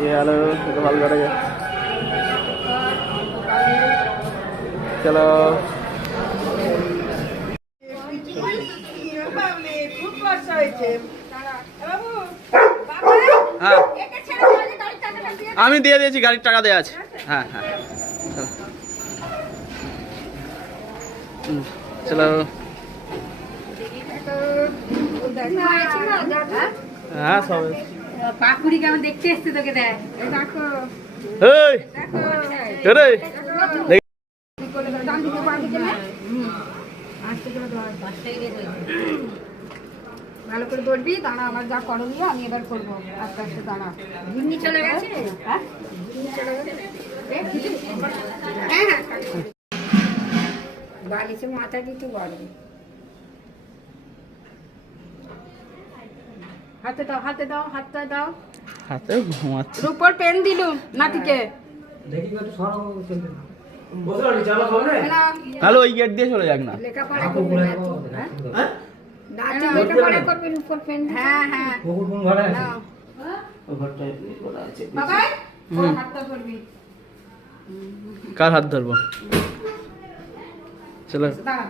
ये आलो तो भालो करेगा चलो हाँ আমি দিয়ে দিয়েছি গাড়ির টাকা দেয়া আছে হ্যাঁ হ্যাঁ চলো হ্যাঁ সব পাকুড়ি কেমন দেখতে এসছে তোকে দেখ দেখো এই রে ভালো করে বলবি দাঁড়া আমার যা করণীয় আমি এবার করবো আস্তে আস্তে দাঁড়া ঘূর্ণি চলে গেছে হ্যাঁ হ্যাঁ বালিশে মাথা দিতে পারবে হাতে দাও হাতে দাও হাতটা দাও হাতে ঘুমাচ্ছে রূপর পেন দিলুম নাতিকে দেখি একটু সরাও চলতে না বসো আর চালা হবে না হ্যালো ওই গেট দিয়ে চলে যাক না লেখাপড়া করবে না হ্যাঁ নাতি লেখাপড়া করবে রূপর পেন হ্যাঁ হ্যাঁ কোকুর কোন ঘরে আছে নাও ওই ঘরটায় বলা আছে বাবা হাতটা ধরবি কার হাত ধরবো চলো দাঁড়া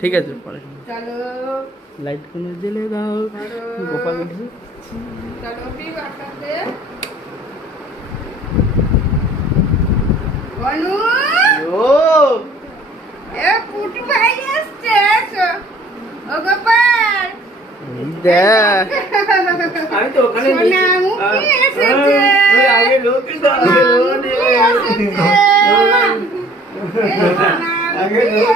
ঠিক আছে পরে চলো লাইট কোনো জ্বেলে দাও গোপাল চলো বি বাটাতে বনু ও এ পুটু ভাই আসছে এসো ও গোপাল দেখ আমি তো ওখানে সোনা মুখি এসেছে ওই আগে লোক কিন্তু আগে লোক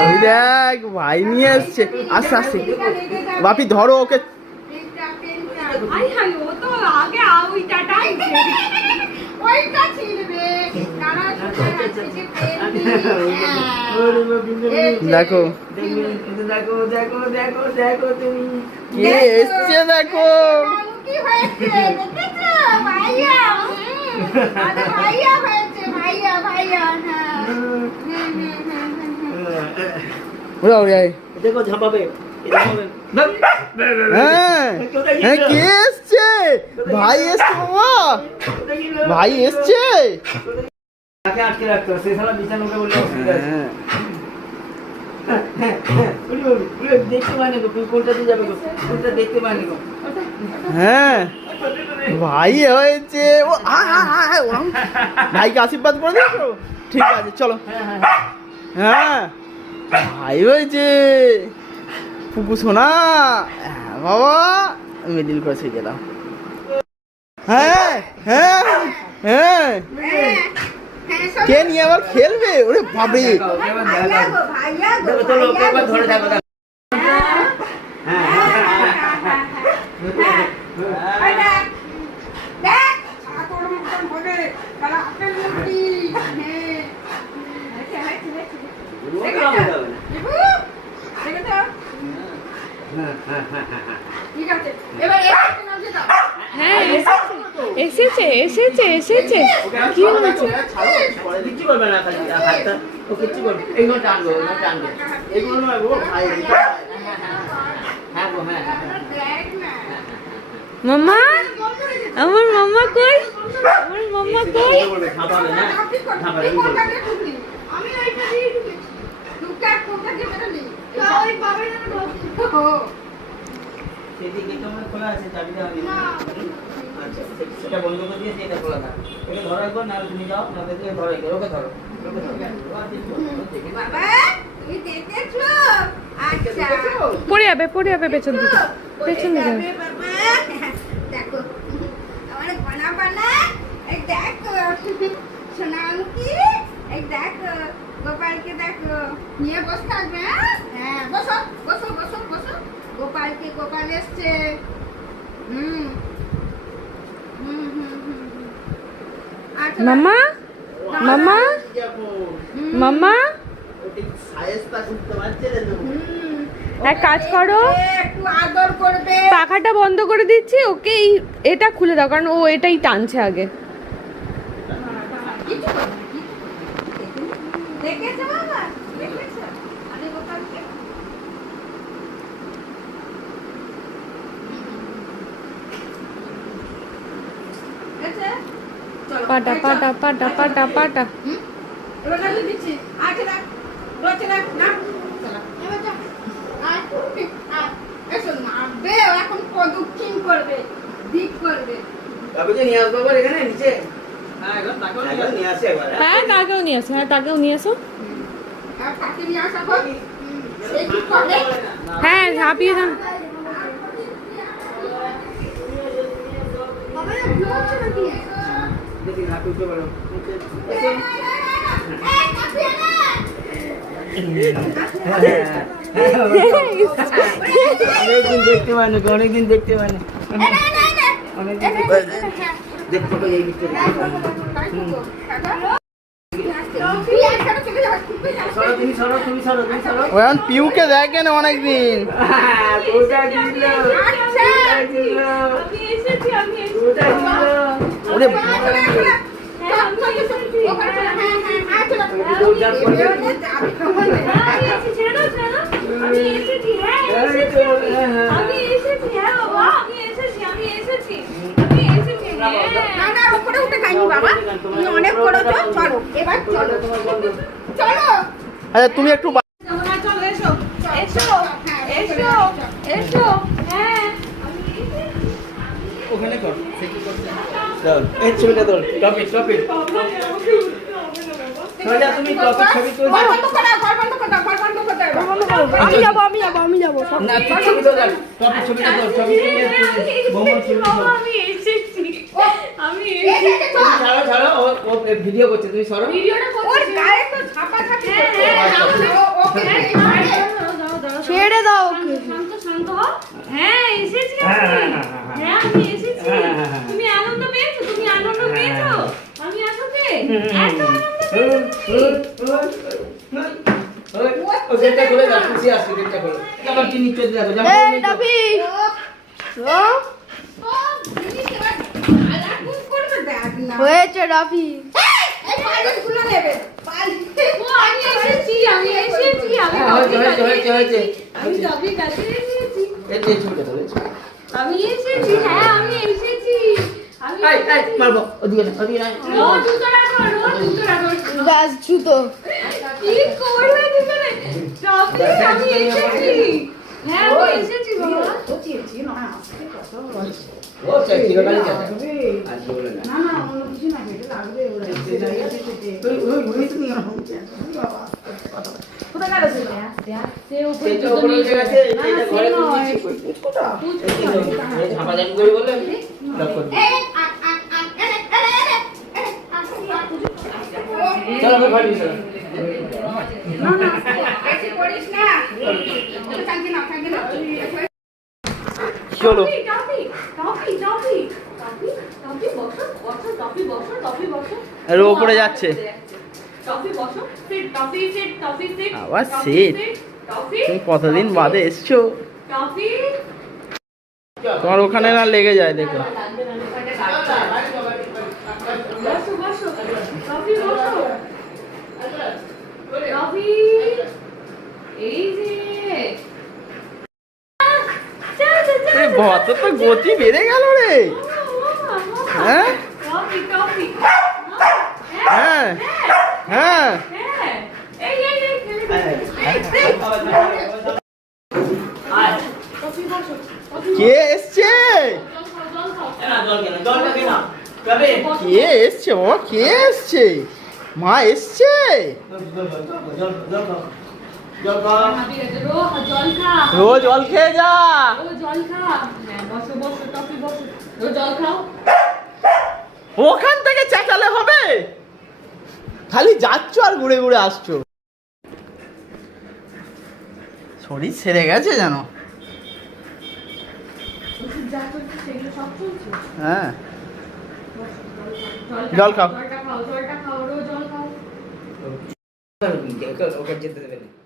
ওই দেখ ভাই নিয়ে এসছে আস্তে আস্তে বাপি ধরো ওকে আই হাই ও তো আগে ওইটাটাই ওইটা ছিলবে কারা দেখো দেখো দেখো দেখো দেখো তুমি কে এসছে দেখো কি হয়েছে দেখেছো ভাইয়া আরে ভাইয়া হয়েছে ভাইয়া ভাইয়া হ্যাঁ ওরা ওরে দেখো ঝাপাবে হ্যাঁ হ্যাঁ কে এসছে ভাই এসছে বাবা ভাই এসছে তাকে আটকে রাখতো সেই সালা বিছানাকে বললে অসুবিধা আছে দেখতে পাইনি গো কোনটাতে যাবে গো কোনটা দেখতে পাইনি গো হ্যাঁ ভাই হয়েছে ও ভাইকে আশীর্বাদ করে দিয়েছো ঠিক আছে চলো হ্যাঁ ভাই হয়েছে পুপু সোনা বাবা মিডিল করে শিখে দাও হ্যাঁ হ্যাঁ হ্যাঁ কে নিয়ে আবার খেলবে ওরে বাবরে ভাইয়া গো ভাইয়া গো চলো ওকে একবার ধরে থাকো এসেছে এসেছে এসেছে কি হয়েছে কিচ্ছু করবে না খালি হাতটা ও কিচ্ছু করবে এইগুলো টানবো এগুলো নয় গো ভাই হ্যাঁ গো হ্যাঁ মাম্মা আমার মাম্মা কই আমার মাম্মা কই খাবাবে না খাবাবে আমি ওইটা দিয়ে দিবি টুকটাক টুকটাক দিয়ে বেরো নি ওই বাবা ও সেদিকে তোমার খোলা আছে চাবিটা আমি আচ্ছা সেটা বন্ধ করে দিয়ে এটা খোলা থাক ওকে ধরো একবার না তুমি যাও না দেখে ধরো ওকে ধরো বাবা তুমি দেখেছো আচ্ছা পড়ে যাবে পেছন দিকে পেছন দিকে বাবা দেখো আমার বানা বানা এই দেখো সোনামুখী এই দেখো গোপালকে দেখো নিয়ে বসে থাকবে হ্যাঁ বসো বসো বসো বসো গোপালকে গোপাল এসছে আচ্ছা মাম্মা মাম্মা মাম্মা এক কাজ করো একটু আদর করবে পাখাটা বন্ধ করে দিচ্ছি ওকে এটা খুলে দাও কারণ ও এটাই টানছে আগে কিছু করবে দেখেছো বাবা দেখেছো আমি গোপালকে পাটা পাটা পাটা পাটা পাটা। এবার আমি দিচ্ছি আগে রাখ রোচে রাখ না চলো এবার যা আর এসো মারবে এখন প্রদক্ষিণ করবে দিক করবে তবে যে নিয়ে আসবো এখানে নিচে হ্যাঁ এখন নিয়ে আসে একবার হ্যাঁ তাকেও নিয়ে আসো, হ্যাঁ তাকেও নিয়ে আসো। আর তাকে নিয়ে আসা হোক সে কি করে হ্যাঁ ঝাঁপিয়ে দাও। বাবা না ব্লগ চলে দিয়ে দেখি হাত উঠতে পারো অনেকদিন দেখতে পাই না অনেকদিন দেখতে পাই না অনেকদিন দেখতে পাই এই ভিতরে সরো তুমি সরো তুমি সরো তুমি সরো ও এখন পিউকে দেখেন অনেকদিন। কোটা দিল কোটা দিল ওরে অনেক করেছো চলো এবার চলো চলো আচ্ছা তুমি একটু চলো এসো এসো এসো এসো হ্যাঁ ওখানে কর সে কি করছে দাও এই ছবিটা দাও টপিক টপিক সোজা তুমি টপিক ছবি তুলছো ঘর বন্ধ করো ঘর বন্ধ করো ঘর বন্ধ করো আমি যাবো। না তুই ছবি তো দাও টপিক ছবিটা দাও ছবি তুলে মোমো ছবি দাও ছাড়ো ছাড়ো ও ভিডিও করছে তুমি সরো ওর গায়ে তো ছাপা ছাপি ছেড়ে দাও ওকে। শান্ত হও। হ্যাঁ এসেছি আমি। হ্যাঁ আমি এসেছি। তুমি আনন্দ পেয়েছো? তুমি আনন্দ পেয়েছো? আমি আসাতে এত আনন্দ ও যেটা করে দাও খুশি আসছে যেটা করে আবার কি নিচে দেখো যাও এই ডাবি ও হয়েছে ডাবি। এই পালিশগুলো নেবে ও আমি এসেছি আমি এসেছি আমি হয়েছে আমি টপিক কাছে এসেছি এই যে ছবিটা দাও আমি এসেছি হ্যাঁ আমি এসেছি আমি এই মারবো ওদিকে না ও জুতো রাখো ব্যাস জুতো। কি করবে দুজনে টপিক আমি এসেছি হ্যাঁ আমি এসেছি বাবা ও চাই কি গালি চাই আজ বলে না না অন্য কিছু না বেটে লাগবে ওরা তুই ওই তুমি কোথায় গেল সে সেটা উপরে উঠে গেছে এটা ঘরে তুলছি কোথা এই ঝাপাঝাপি করে বলে লক করে চলো আমি ঘরে চলো না না বেশি করিস না কালকে না চলো আর ও উপরে যাচ্ছে আবার সিট তুমি কতদিন বাদে এসছো তোমার ওখানে না লেগে যায় দেখো ভত তো গতি বেড়ে গেল রে হ্যাঁ হ্যাঁ হ্যাঁ কে এসছে কে এসছে ও কে এসছে মা এসছে রোজ জল খেয়ে যা ওখান থেকে চেঁচালে হবে খালি যাচ্ছ আর ঘুরে ঘুরে আসছো শরীর সেরে গেছে জানো হ্যাঁ জল খাও ওকে যেতে দেবে না